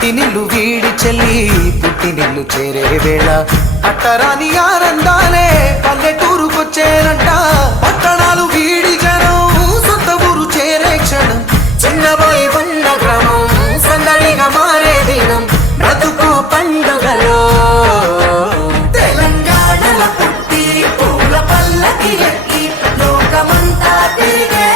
మెట్టినిల్లు వీడి చెల్లి పుట్టినిల్లు చేరే వేళ అట్టరాని ఆనందాలే పల్లెటూరుకొచ్చేనంట. పట్టణాలు వీడి జనం సొంత ఊరు చేరే క్షణం, చిన్నబోయి బండ గ్రామం సందడిగా మారే దినం, బ్రతుకు పండుగలో తెలంగాణల పుట్టి పూల పల్లకి ఎక్కి లోకమంతా తిరిగే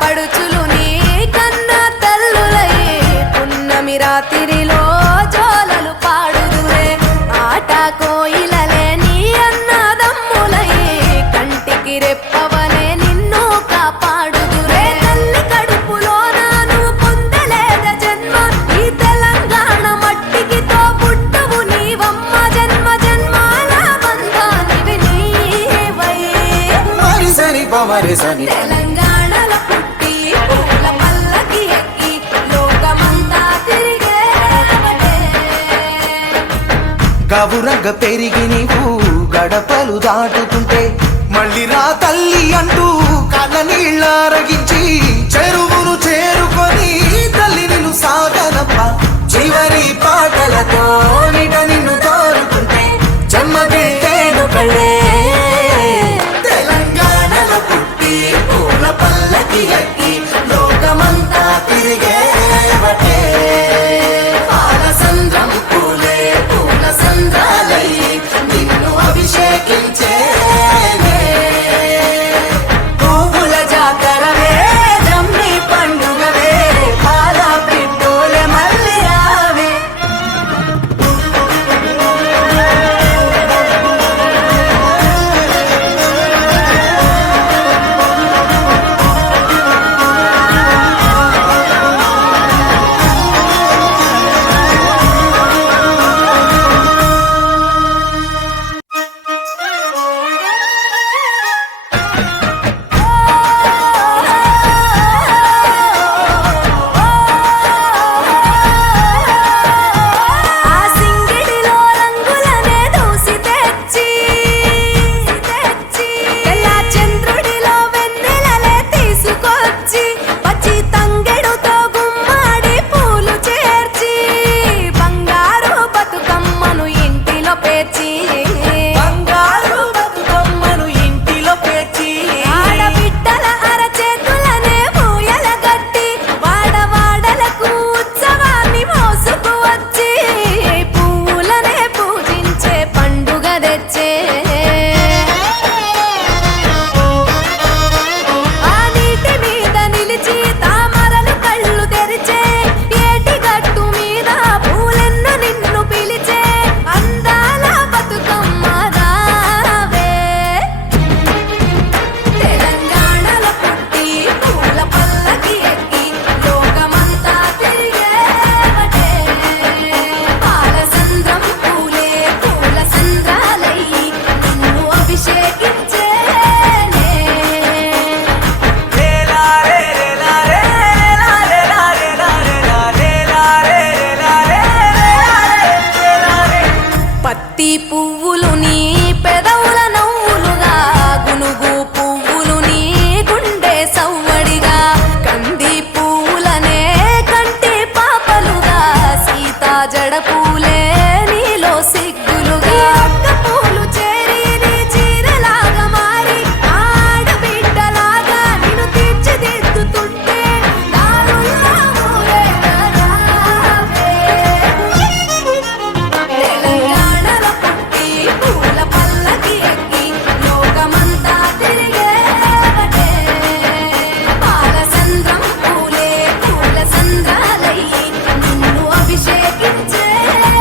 పడుచులు నీ కన్నా తల్లులయ్యే పున్నమి రాత్రిలో జోలలు పాడుదురే. ఆట కోయిలలే నీ అన్నదమ్ములయ్యే కంటికి రెప్పవలే నిన్ను కాపాడుదురే. తల్లి కడుపులో నాను పొందలేద జన్మ, ఈ తెలంగాణ మట్టికి తో పుట్టవు నీవమ్మ. జన్మ జన్మాల బంధానివి నీవై మరిసని పమరిసని తెలంగాణల పుట్టి పూల పల్లకి ఎక్కి లోకమంతా తిరిగే గవురగ పెరిగి నీవు గడపలు దాటుతుంటే మళ్ళీ రా తల్లి అంటూ కళ్ళ నీళ్ళారగించి చెరువును చేరుకొని తల్లి నిన్ను సాగనప్ప. చివరి పాటలతో నిట నిన్ను తోరుకుంటే జన్మదిట్టేను కళ్ళే. తెలంగాణలో పుట్టి పూల పల్లకి ఎక్కి లోకమంతా తిరిగే పాలసంద్రం పూలే పూల సంద్రాలై నిన్ను అభిషేకించే పువ్వుల జాతరవే జమ్మి పండుగవే పాల పిట్టోలే మళ్ళీ రావే. ఆ సింగిడిలో రంగులనే దూసి తెచ్చి తెల్ల చంద్రుడిలో వెన్నెలలే తీసుకొచ్చి పచ్చి తంగెడుతో గుమ్మాడి పూలు చేర్చి బంగారు బతుకమ్మను ఇంటిలో పేర్చి బంగారు బతుకమ్మను ఇంటిలో పేర్చి ఆడబిడ్డల అరచేతులనే పూయల గట్టి వాడవాడలకు ఉత్సవాన్ని మోసుకు వచ్చి పువ్వులనే పూజించే పండుగ తెచ్చే. ఆ నీటి మీద నిలిచి తామరలు కళ్ళు తెరిచే ఏటి గట్టు మీద పూలెన్ను నిన్ను పిలిచే అందాల బతుకమ్మ రావే. తెలంగాణలో పుట్టి పూల పల్లకి ఎక్కి లోకమంతా తిరిగే పాలసంద్రం పూలే పూల సంద్రాలై నిన్ను అభిషేకించేనే. పత్తి పువ్వులు నీ పెదవుల నవ్వులుగా, గునుగు పువ్వులు నీ గుండె సవ్వడిగా, కంది పువ్వులనే కంటి పాపలుగా, సీతా జడ పూలే నీలో సిగ్గులుగా, ఒక్క పూలు చేరి నీ చీరలాగా మారి ఆడబిడ్డలాగా నిన్ను తీర్చిదిద్దుతుంటే దారుల్లో ఊరేగారావే. తెలంగాణలో పుట్టి పూల పల్లకి ఎక్కి లోకమంతా తిరిగే పాలసంద్రం పూలే పూల సంద్రాలై నిన్ను అభిషేకించేనే.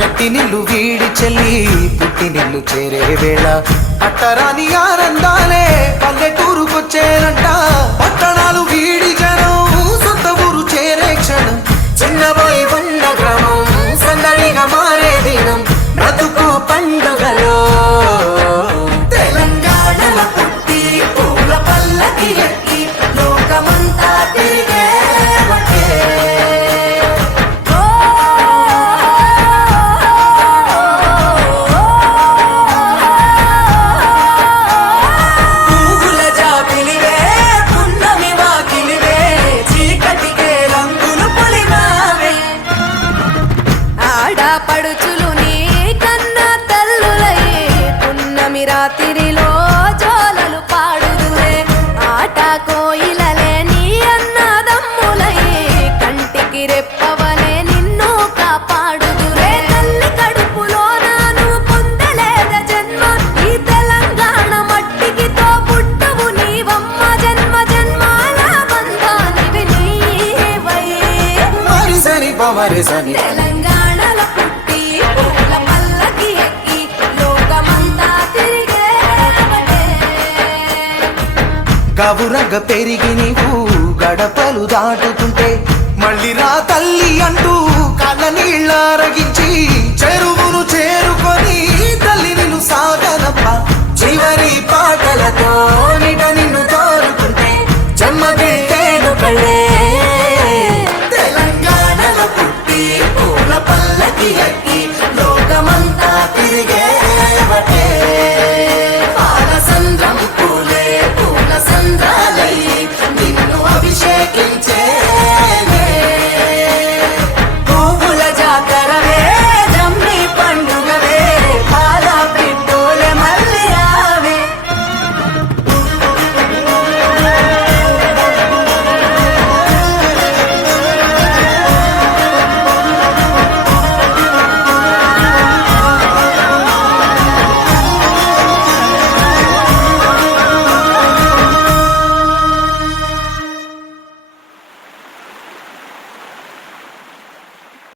మెట్టినిల్లు వీడి చెల్లి పుట్టినిల్లు చేరే వేళ అట్టరాని ఆనందాలే పల్లెటూరుకొచ్చేనంట. పట్టణాలు వీడి జనం సొంత ఊరు చేరే క్షణం, చిన్నబోయి బండ గ్రామం సందడిగా మారే దినం, బ్రతుకు పండుగలో తెలంగాణల పుట్టి పూల పల్లకి మమరసని తెలంగాణలో పుట్టి పూల పల్లకి ఎక్కి లోకమంతా తిరిగే ఒకటే. గవురగ పెరిగి నీవు గడపలు దాటుతుంటే మళ్ళీ రా తల్లి అంటూ కళ్ళ నీళ్ళారగించి చెరువును చేరుకొని తల్లి నిన్ను సాగనప్ప చివరి పాటలతో నిట నిన్ను